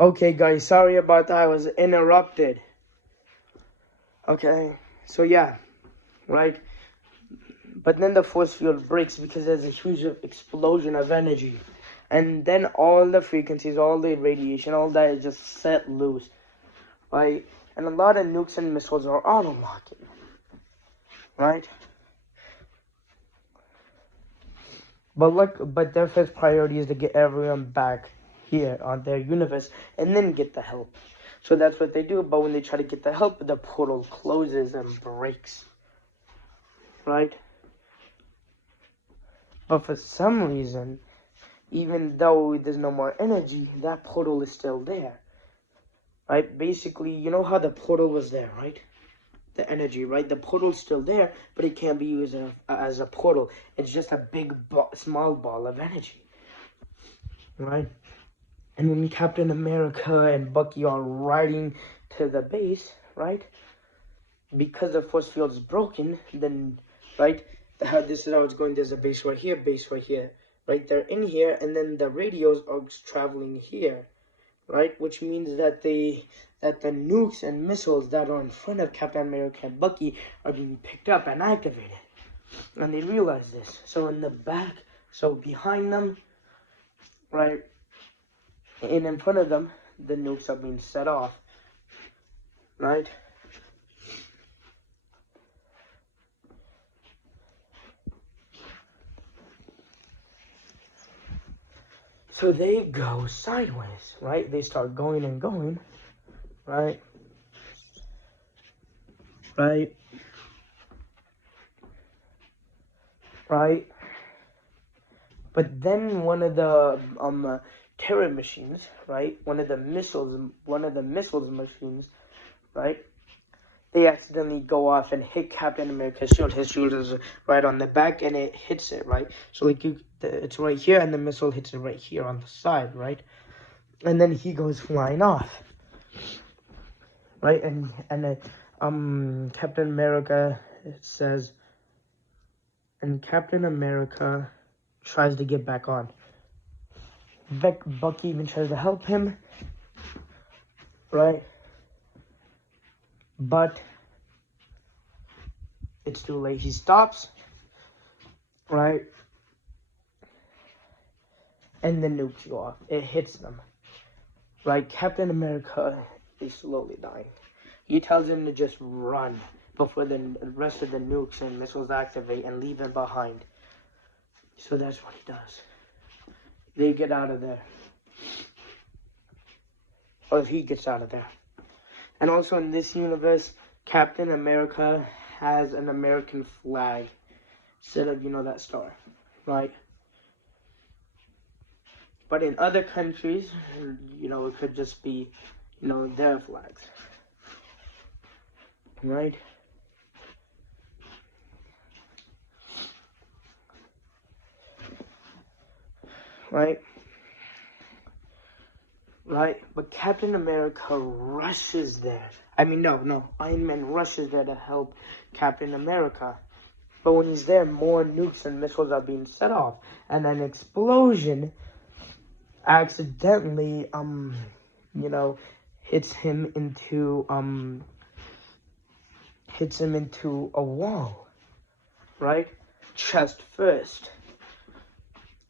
Okay, guys, sorry about that. I was interrupted. Okay, so yeah, right? But then the force field breaks because there's a huge explosion of energy. And then all the frequencies, all the radiation, all that is just set loose, right? And a lot of nukes and missiles are auto-locking, right? But their first priority is to get everyone back here on their universe and then get the help. So that's what they do. But when they try to get the help, the portal closes and breaks, right? But for some reason, even though there's no more energy, that portal is still there, right? Basically, you know how the portal was there, right? The energy, right? The portal's still there, but it can't be used as a portal. It's just a big, small ball of energy, right? And when Captain America and Bucky are riding to the base, right? Because the force field is broken, then, right? This is how it's going. There's a base right here, right? They're in here, and then the radios are traveling here, right? Which means that the nukes and missiles that are in front of Captain America and Bucky are being picked up and activated. And they realize this. So in the back, so behind them, right, and in front of them, the nukes are being set off, right? So they go sideways, right? They start going and going, right? Right? Right? But then one of the terror machines, right? One of the missiles machines, right? They accidentally go off and hit Captain America's shield. His shield is right on the back, and it hits it, right? So like it's right here, and the missile hits it right here on the side, right? And then he goes flying off, right? And Captain America says, and Captain America tries to get back on. Bucky even tries to help him, right? But it's too late. He stops, right? And the nukes go off. It hits them, right? Captain America is slowly dying. He tells him to just run before the rest of the nukes and missiles activate and leave him behind. So that's what he does. They get out of there. Or he gets out of there. And also in this universe, Captain America has an American flag instead of, that star, right? But in other countries, it could just be, their flags, right? Right? Right? But Captain America rushes there. Iron Man rushes there to help Captain America. But when he's there, more nukes and missiles are being set off. And an explosion accidentally, hits him into a wall. Right? Chest first.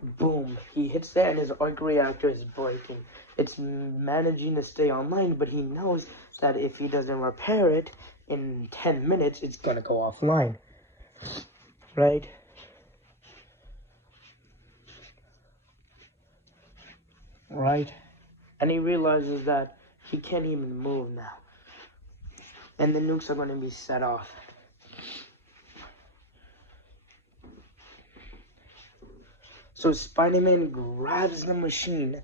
Boom. He hits that and his arc reactor is breaking. It's managing to stay online, but he knows that if he doesn't repair it in 10 minutes, it's gonna go offline. Right? Right? And he realizes that he can't even move now. And the nukes are gonna be set off. So Spider-Man grabs the machine,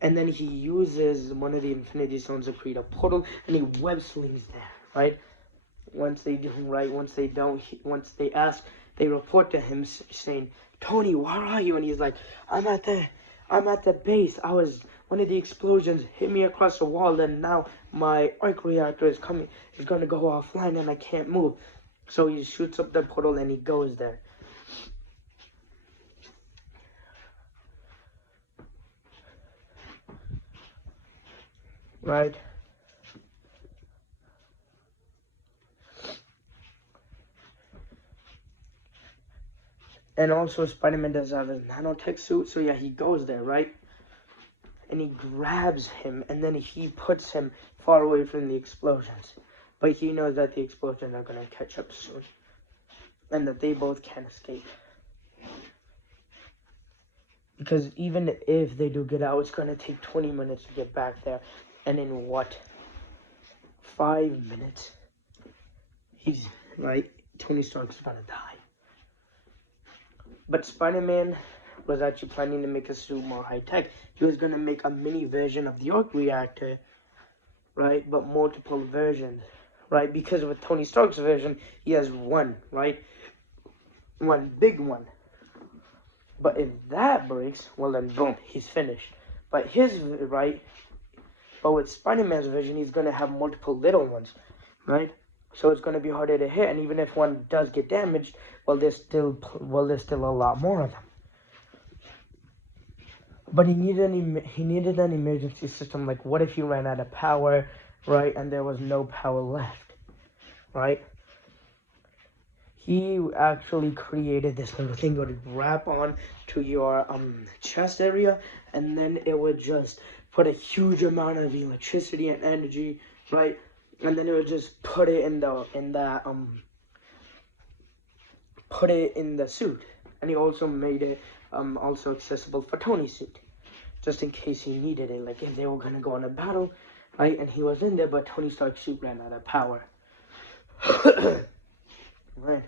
and then he uses one of the Infinity Stones to create a portal, and he web slings there, right? Once they do, right? Once they ask, they report to him saying, "Tony, where are you?" And he's like, I'm at the base. One of the explosions hit me across the wall, and now my arc reactor is gonna go offline, and I can't move." So he shoots up the portal, and he goes there. right? And also Spider-Man does have his nanotech suit, so yeah, he goes there, right? And he grabs him, and then he puts him far away from the explosions. But he knows that the explosions are going to catch up soon, and that they both can't escape. Because even if they do get out, it's going to take 20 minutes to get back there. And in what? 5 minutes? He's, right? Tony Stark's going to die. But Spider-Man was actually planning to make a suit more high-tech. He was going to make a mini version of the arc reactor, right? But multiple versions, right? Because with Tony Stark's version, he has one, right? One big one. But if that breaks, well then boom, he's finished. But with Spider-Man's version, he's going to have multiple little ones, right? So it's going to be harder to hit, and even if one does get damaged, well, there's still a lot more of them. But he needed an emergency system. Like, what if he ran out of power, right? And there was no power left, right? He actually created this little thing that would wrap on to your chest area, and then it would just put a huge amount of electricity and energy, right? And then it would just put it in the suit. And he also made it also accessible for Tony's suit, just in case he needed it. Like if they were gonna go on a battle, right? And he was in there, but Tony Stark's suit ran out of power. Right.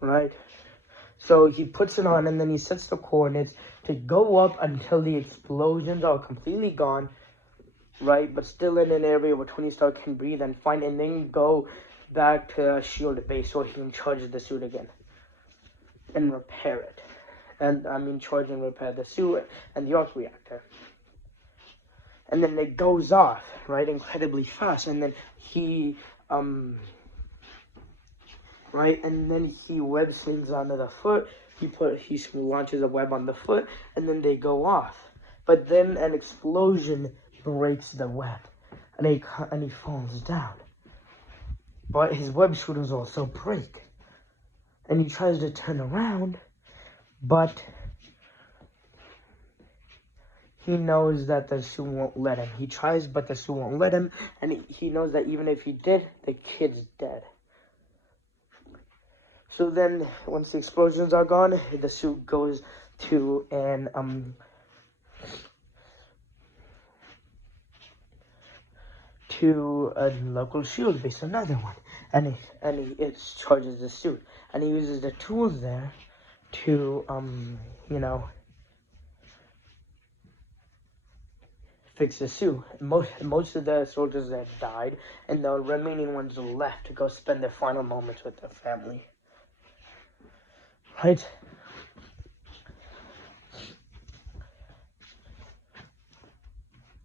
Right. So he puts it on, and then he sets the coordinates to go up until the explosions are completely gone, right? But still in an area where Tony Stark can breathe and find, and then go back to Shield base so he can charge the suit again and repair it. And I mean, charge and repair the suit and the arc reactor. And then it goes off, right, incredibly fast. And then he right, and then he web slings onto the foot. He launches a web on the foot, and then they go off. But then an explosion breaks the web, and he falls down. But his web shooters also break, and he tries to turn around, but he knows that the suit won't let him. He tries, but the suit won't let him, and he knows that even if he did, the kid's dead. So then, once the explosions are gone, the suit goes to a local shield base, another one, and it charges the suit, and he uses the tools there to fix the suit. Most of the soldiers have died, and the remaining ones are left to go spend their final moments with their family. Right?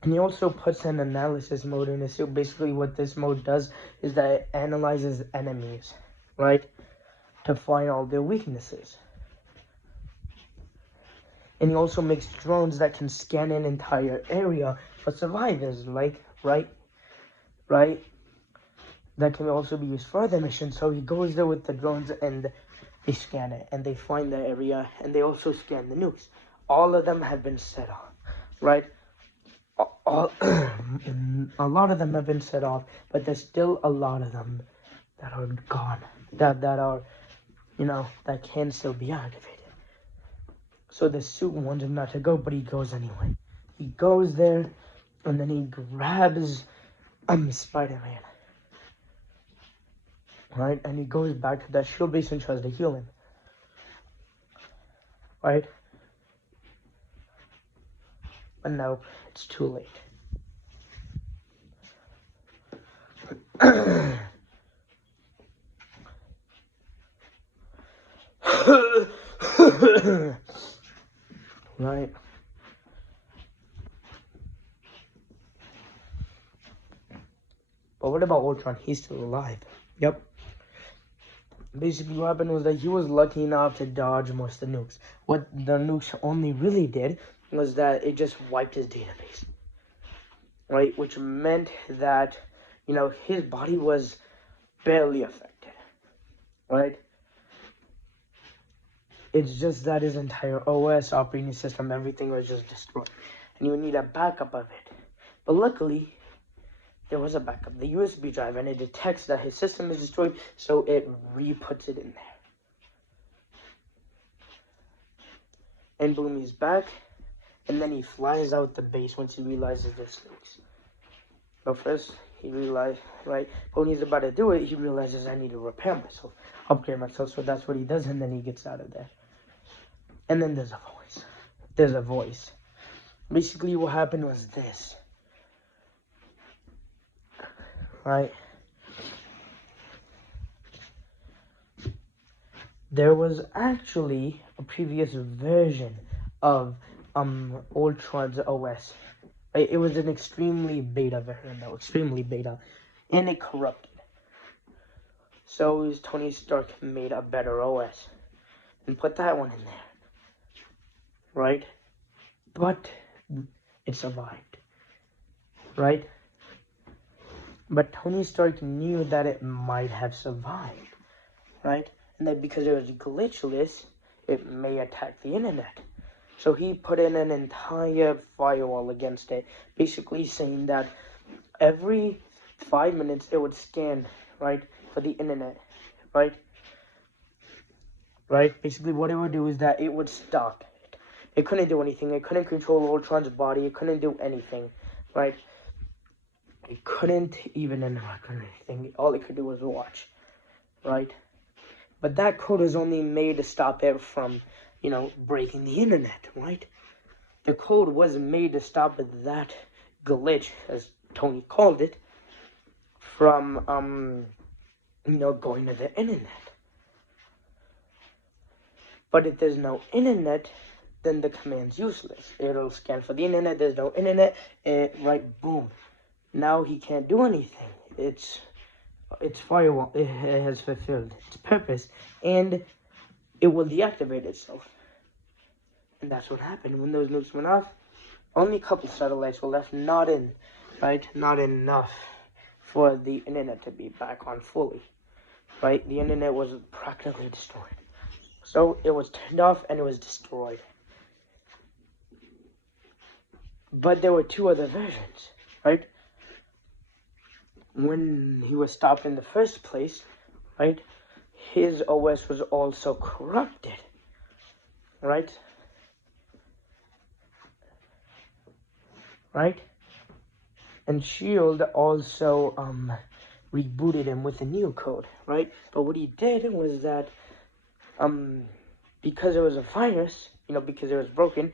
And he also puts an analysis mode in the suit. Basically, what this mode does is that it analyzes enemies, right? To find all their weaknesses. And he also makes drones that can scan an entire area for survivors, right? That can also be used for other missions. So he goes there with the drones, and they scan it, and they find the area, and they also scan the nukes. All of them have been set off, right? A lot of them have been set off, but there's still a lot of them that are gone, that are, that can still be activated. So the suit wants him not to go, but he goes anyway. He goes there, and then he grabs Spider-Man, right? And he goes back to that shield base and tries to heal him, right? But no, it's too late. Right. But what about Ultron? He's still alive. Yep. basically what happened was that he was lucky enough to dodge most of the nukes. What the nukes only really did was that it just wiped his database, right? Which meant that, his body was barely affected, right? It's just that his entire OS, operating system, everything was just destroyed. And you would need a backup of it. But luckily, there was a backup, the USB drive, and it detects that his system is destroyed, so it re-puts it in there. And boom, he's back, and then he flies out the base once he realizes there's nukes. But first, he realized, right, when he's about to do it, he realizes I need to repair myself, upgrade myself, so that's what he does, and then he gets out of there. And then there's a voice. There's a voice. Basically, what happened was this. Right? There was actually a previous version of Ultron's OS. Right? It was an extremely beta version, though. Extremely beta. And it corrupted. So Tony Stark made a better OS. And put that one in there. Right? But it survived. Right? But Tony Stark knew that it might have survived. Right? And that because it was glitchless, it may attack the internet. So he put in an entire firewall against it, basically saying that every 5 minutes it would scan, right, for the internet, right? Right? Basically what it would do is that it would stop it. It couldn't do anything. It couldn't control Ultron's body. It couldn't do anything, right? It couldn't even interact with anything. All it could do was watch, right? But that code was only made to stop it from, breaking the internet, right? The code was made to stop that glitch, as Tony called it, from, going to the internet. But if there's no internet, then the command's useless. It'll scan for the internet. There's no internet, right? Boom. Now he can't do anything. It's firewall. It has fulfilled its purpose, and it will deactivate itself. And that's what happened when those nukes went off. Only a couple satellites were left, not enough for the internet to be back on fully, right? The internet was practically destroyed. So it was turned off and it was destroyed. But there were two other versions, right? When he was stopped in the first place, right, his OS was also corrupted, right? Right? And S.H.I.E.L.D. also rebooted him with a new code, right? But what he did was that because it was a virus, because it was broken,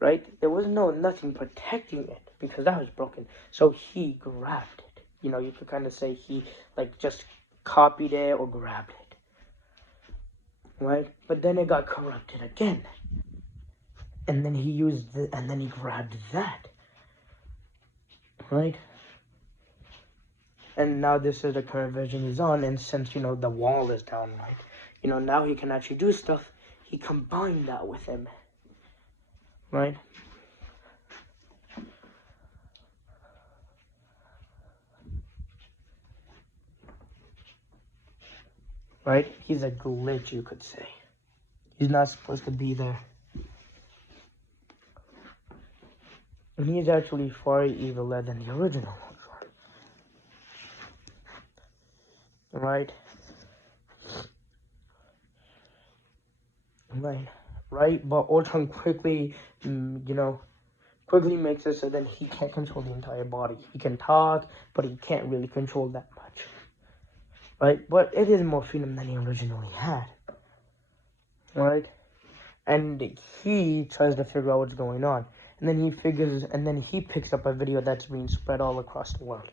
right? There was nothing protecting it because that was broken. So he grabbed it. You could kind of say he just copied it or grabbed it, right? But then it got corrupted again, and then he and then he grabbed that, right? And now this is the current version he's on, and since the wall is down, right? Now he can actually do stuff. He combined that with him, right? Right? He's a glitch, you could say. He's not supposed to be there. And he's actually far eviler than the original one. Right? Right? But Ultron quickly, quickly makes it so that he can't control the entire body. He can talk, but he can't really control that much. Right? But it is more freedom than he originally had. Right? And he tries to figure out what's going on. And then he picks up a video that's being spread all across the world.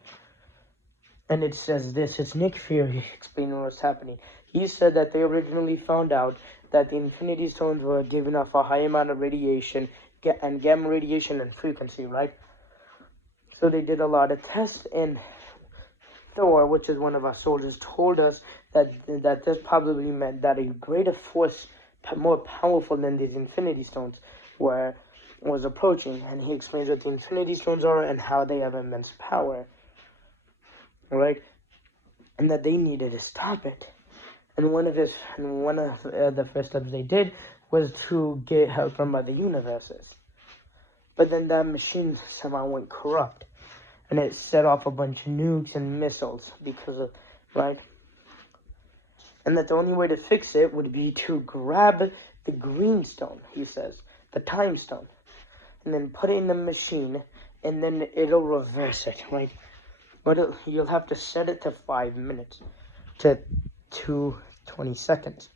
And it says this, it's Nick Fury explaining what's happening. He said that they originally found out that the Infinity Stones were giving off a high amount of radiation, and gamma radiation and frequency, right? So they did a lot of tests, and Thor, which is one of our soldiers, told us that this probably meant that a greater force, more powerful than these Infinity Stones, was approaching, and he explains what the Infinity Stones are and how they have immense power, right? And that they needed to stop it. And one of the first steps they did was to get help from other universes. But then that machine somehow went corrupt, and it set off a bunch of nukes and missiles because of, right? And that the only way to fix it would be to grab the green stone, he says, the time stone, and then put it in the machine, and then it'll reverse it, right? But you'll have to set it to 5 minutes, to 20 seconds.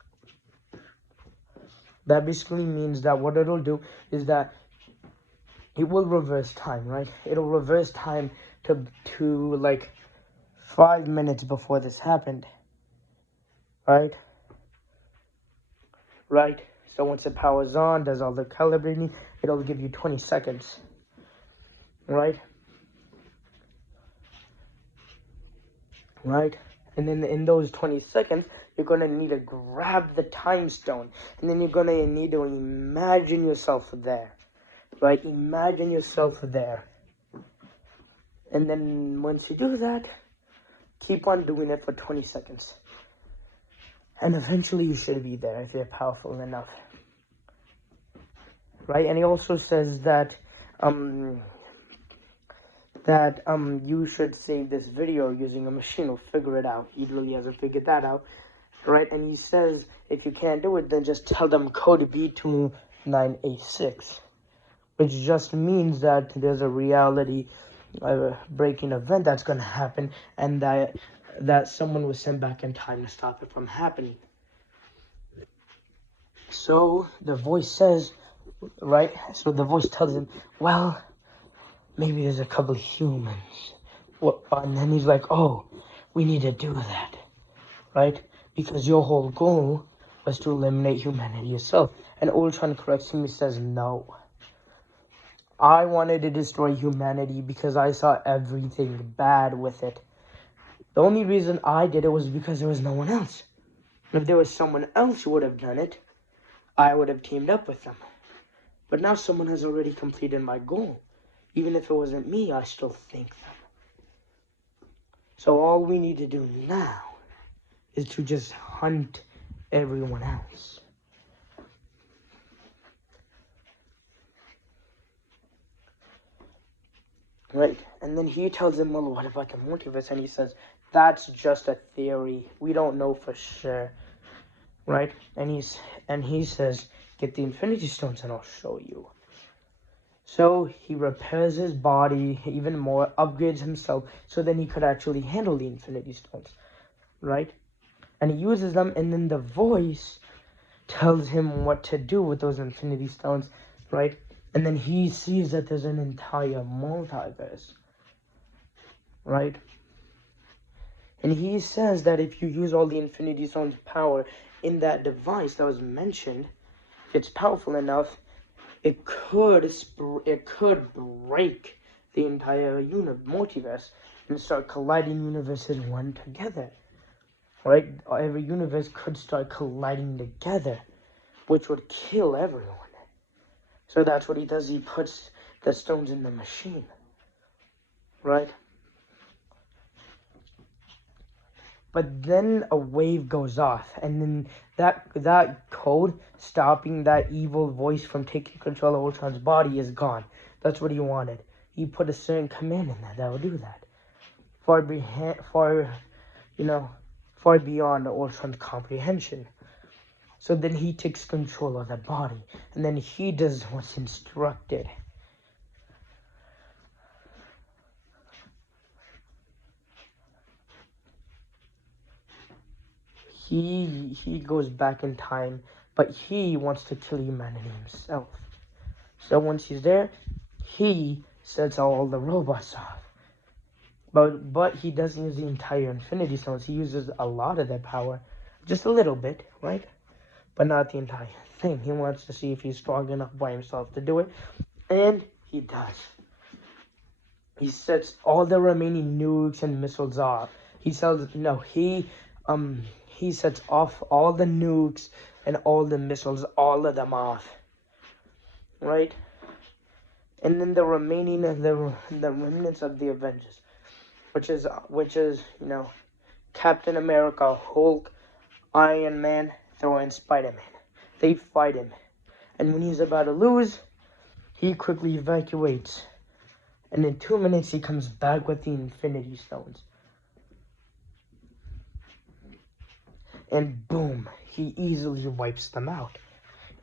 That basically means that what it'll do is that it will reverse time, right? It'll reverse time to like 5 minutes before this happened, right? Right? So once it powers on, does all the calibrating, it'll give you 20 seconds, right? Right? And then in those 20 seconds, you're going to need to grab the time stone. And then you're going to need to imagine yourself there. Right? Imagine yourself there. And then once you do that, keep on doing it for 20 seconds. And eventually you should be there if you're powerful enough. Right? And he also says that you should save this video using a machine or figure it out. He really hasn't figured that out, right? And he says if you can't do it, then just tell them code B2986, which just means that there's a reality breaking event that's going to happen, and that someone was sent back in time to stop it from happening. So the voice says, right? So the voice tells him, well, maybe there's a couple of humans. And then he's like, oh, we need to do that, right? Because your whole goal was to eliminate humanity itself. And Ultron corrects him, he says, no. I wanted to destroy humanity because I saw everything bad with it. The only reason I did it was because there was no one else. If there was someone else who would have done it, I would have teamed up with them. But now someone has already completed my goal. Even if it wasn't me, I still thank them. So all we need to do now is to just hunt everyone else. Right, and then he tells him, well, what about the multiverse? And he says, that's just a theory. We don't know for sure. Right, and he says, get the Infinity Stones and I'll show you. So he repairs his body even more, upgrades himself, so then he could actually handle the Infinity Stones, right? And he uses them, and then the voice tells him what to do with those Infinity Stones, right? And then he sees that there's an entire multiverse, right? And he says that if you use all the Infinity Stones' power in that device that was mentioned, if it's powerful enough, it could break the entire multiverse and start colliding universes one together, right? Every universe could start colliding together, which would kill everyone. So that's what he does. He puts the stones in the machine, right? But then a wave goes off, and then that code stopping that evil voice from taking control of Ultron's body is gone. That's what he wanted. He put a certain command in there that would do that. Far beyond Ultron's comprehension. So then he takes control of the body, and then he does what's instructed. He goes back in time, but he wants to kill humanity himself. So once he's there, he sets all the robots off. But he doesn't use the entire Infinity Stones. He uses a lot of their power. Just a little bit, right? But not the entire thing. He wants to see if he's strong enough by himself to do it. And he does. He sets all the remaining nukes and missiles off. he sets off all the nukes and all the missiles, all of them off, right? And then the remnants of the Avengers, which is Captain America, Hulk, Iron Man, throw in Spider-Man. They fight him, and when he's about to lose, he quickly evacuates, and in 2 minutes he comes back with the Infinity Stones. And boom, he easily wipes them out.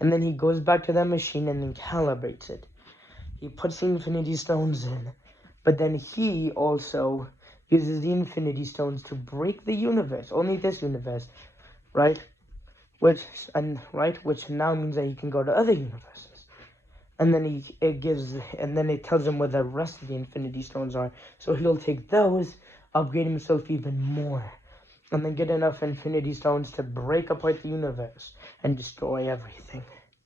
And then he goes back to that machine and then calibrates it. He puts the Infinity Stones in, but then he also uses the Infinity Stones to break the universe, only this universe, right? Which now means that he can go to other universes. And then it tells him where the rest of the Infinity Stones are. So he'll take those, upgrade himself even more, and then get enough Infinity Stones to break apart the universe and destroy everything.